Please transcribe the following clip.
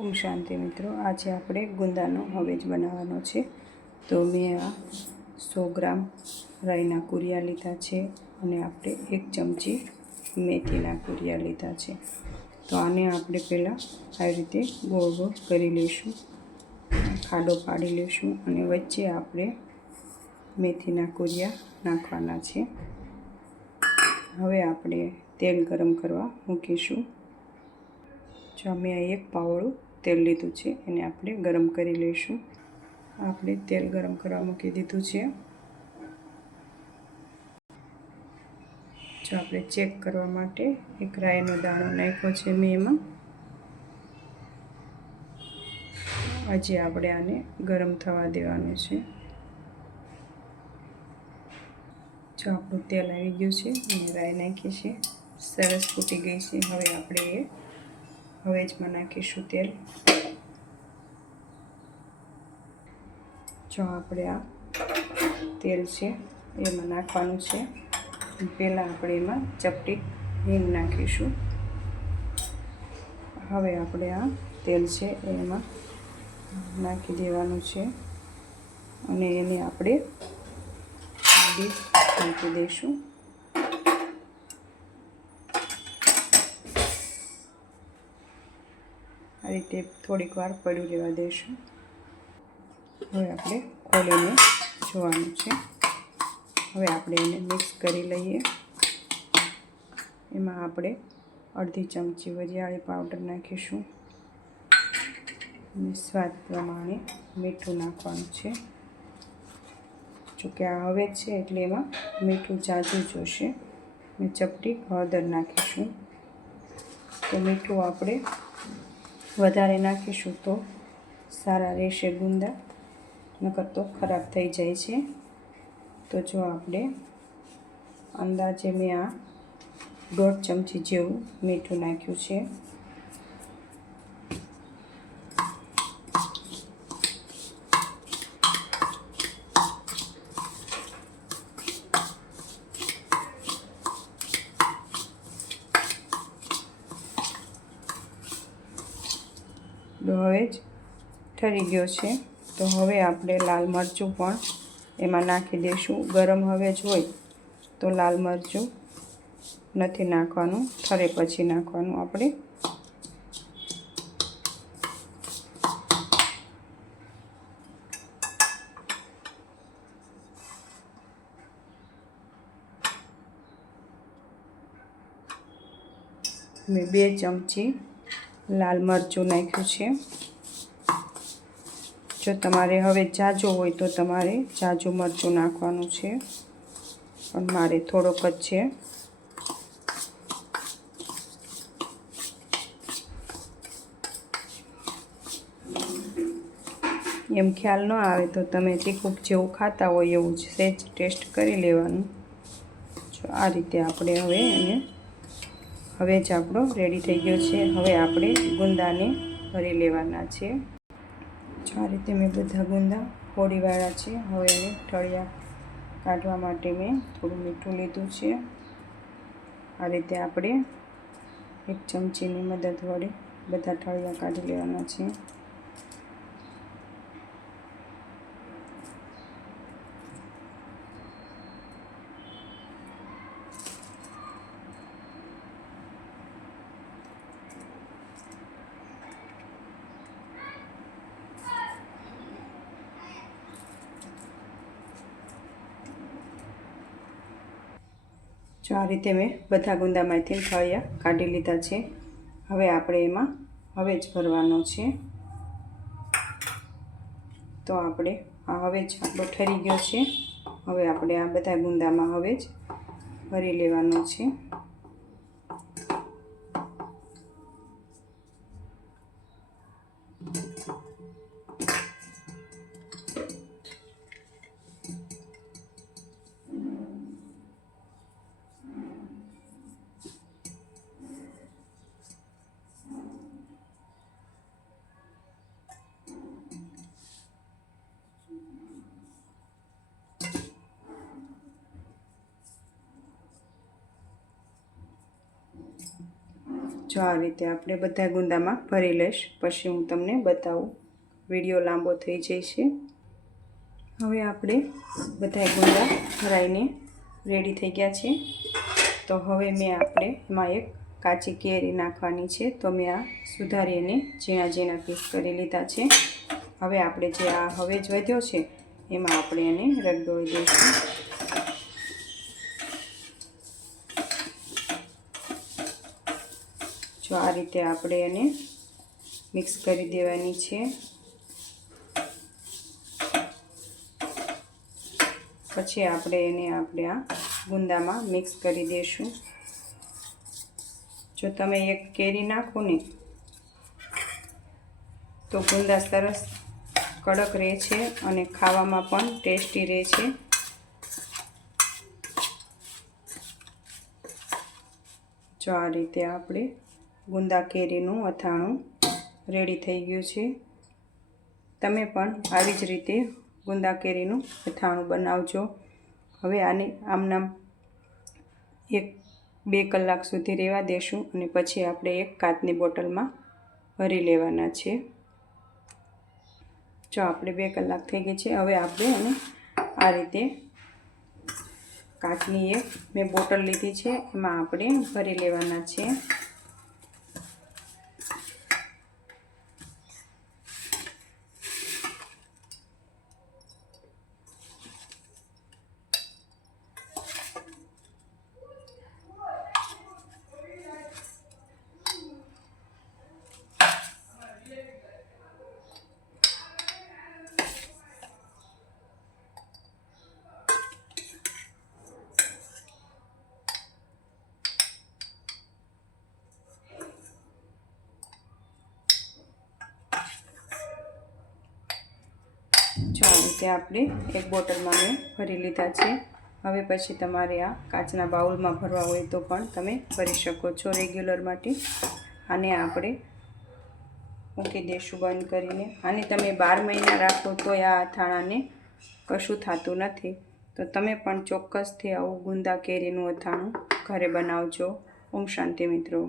ઓમ શાંતિ મિત્રો, આજે આપણે ગુંદાનો હવેજ બનાવવાનો છે। તો મેં આ 100 ગ્રામ રાઈના કુરિયા લીધા છે અને આપણે 1 ચમચી મેથીના કુરિયા લીધા છે। તો આને આપણે પહેલાં આવી રીતે ગોળ ગોળ કરી લઈશું, ખાડો પાડી લઈશું અને વચ્ચે આપણે મેથીના કુરિયા નાખવાના છે। હવે આપણે તેલ ગરમ કરવા મૂકીશું। જો મેં 1 પાવડું તેલ લીધું છે, એને આપણે ગરમ કરી લઈશું। આપણે તેલ ગરમ કરવા મૂકી દીધું છે। જો આપણે ચેક કરવા માટે 1 રાઈનો દાણો નાખ્યો છે મેં એમાં। આજે આપણે આને ગરમ થવા દેવાનું છે। જો આપણું તેલ આવી ગયું છે અને રાઈ નાખી છે, સરસ ફૂટી ગઈ છે। હવે આપણે એ હવેજમાં નાખીશું તેલ। જો આપણે આ તેલ છે એમાં નાખવાનું છે। પહેલાં આપણે એમાં ચપટી હિંગ નાખીશું। હવે આપણે આ તેલ છે એમાં નાખી દેવાનું છે અને એને આપણે ડીપ નાખી દઈશું। આ રીતે થોડીક વાર પડ્યું રહેવા દઈશું। હવે આપણે ખોલીને જોવાનું છે। હવે આપણે એને મિક્સ કરી લઈએ। એમાં આપણે અડધી ચમચી વરિયાળી પાવડર નાખીશું અને સ્વાદ પ્રમાણે મીઠું નાખવાનું છે। જોકે આ હવેજ છે એટલે એમાં મીઠું ઝાઝું જોશે। અને ચપટી હળદર નાખીશું। તો મીઠું આપણે વધારે નાખીશું તો સારા રહેશે ગુંદા, નકર તો ખરાબ થઈ જાય છે। તો જો આપણે અંદાજે મેં આ 1.5 ચમચી જેવું મીઠું નાખ્યું છે। હવે જ ઠરી ગયો છે। તો હવે આપણે લાલ મરચું પણ એમાં નાખી દઈશું। ગરમ હવેજ હોય તો લાલ મરચું નથી નાખવાનું, ઠરે પછી નાખવાનું આપણે। મેં 2 ચમચી લાલ મરચું નાખ્યું છે। જો તમારે હવે ઝાઝું હોય તો તમારે ઝાઝું મરચું નાખવાનું છે, પણ મારે થોડોક જ છે। એમ ખ્યાલ ન આવે તો તમે તીખું જેવું ખાતા હોય એવું જ સહેજ ટેસ્ટ કરી લેવાનું। જો આ રીતે આપણે હવે એને હવેજ આપણો રેડી થઈ ગયો છે। હવે આપણે ગુંદાને ભરી લેવાના છે। જો આ રીતે મેં બધા ગુંદા ફોડીવાળા છે। હવે એને ઠળિયા કાઢવા માટે મેં થોડું મીઠું લીધું છે। આ રીતે આપણે 1 ચમચીની મદદ વડે બધા ઠળિયા કાઢી લેવાના છે। જો આ રીતે મેં બધા ગુંદામાંથી ઠળિયા કાઢી લીધા છે। હવે આપણે એમાં હવેજ ભરવાનો છે। તો આપણે આ હવેજ આપણો ઠરી ગયો છે। હવે આપણે આ બધા ગુંદામાં હવેજ ભરી લેવાનો છે। જો આ રીતે આપણે બધા ગુંદામાં ભરી લઈશ, પછી હું તમને બતાવું. વિડીયો લાંબો થઈ જશે. હવે આપણે બધા ગુંદા ભરાઈને રેડી થઈ ગયા છે. તો હવે આપણે એમાં એક કાચી કેરી નાખવાની છે. તો મેં આ સુધારીને ઝીણા ઝીણા પીસ કરી લીધા છે. હવે આપણે જે આ હવેજ વધ્યો છે એમાં આપણે એને રગદોળી દઈશું. જો આ રીતે આપણે એને મિક્સ કરી દેવાની છે. પછી આપણે એને આ ગુંદામાં મિક્સ કરી દઈશું. જો તમે એક કેરી નાખો ને તો ગુંદા સરસ કડક રહે છે અને ખાવામાં પણ ટેસ્ટી રહે છે. જો આ રીતે આપણે ગુંદા કેરીનું અથાણું રેડી થઈ ગયું છે. તમે પણ આવી જ રીતે ગુંદા કેરીનું અથાણું બનાવજો. હવે આને આમનામ 1-2 કલાક સુધી રહેવા દેશું અને પછી આપણે એક કાચની બોટલમાં ભરી લેવાના છે. જો આપણે 2 કલાક થઈ ગઈ છે. હવે આપણે એને આ રીતે કાચની એક મેં બોટલ લીધી છે, એમાં આપણે ભરી લેવાના છે. જો આ રીતે આપણે એક બોટલમાં મેં ભરી લીધા છે. હવે પછી તમારે આ કાચના બાઉલમાં ભરવા હોય તો પણ તમે ભરી શકો છો રેગ્યુલર માટે. આને આપણે મૂકી દઈશું બંધ કરીને. આને તમે 12 મહિના રાખો તો આ અથાણાને કશું થતું નથી. તો તમે પણ ચોક્કસથી આવું ગુંદા કેરીનું અથાણું ઘરે બનાવજો. ઓમ શાંતિ મિત્રો.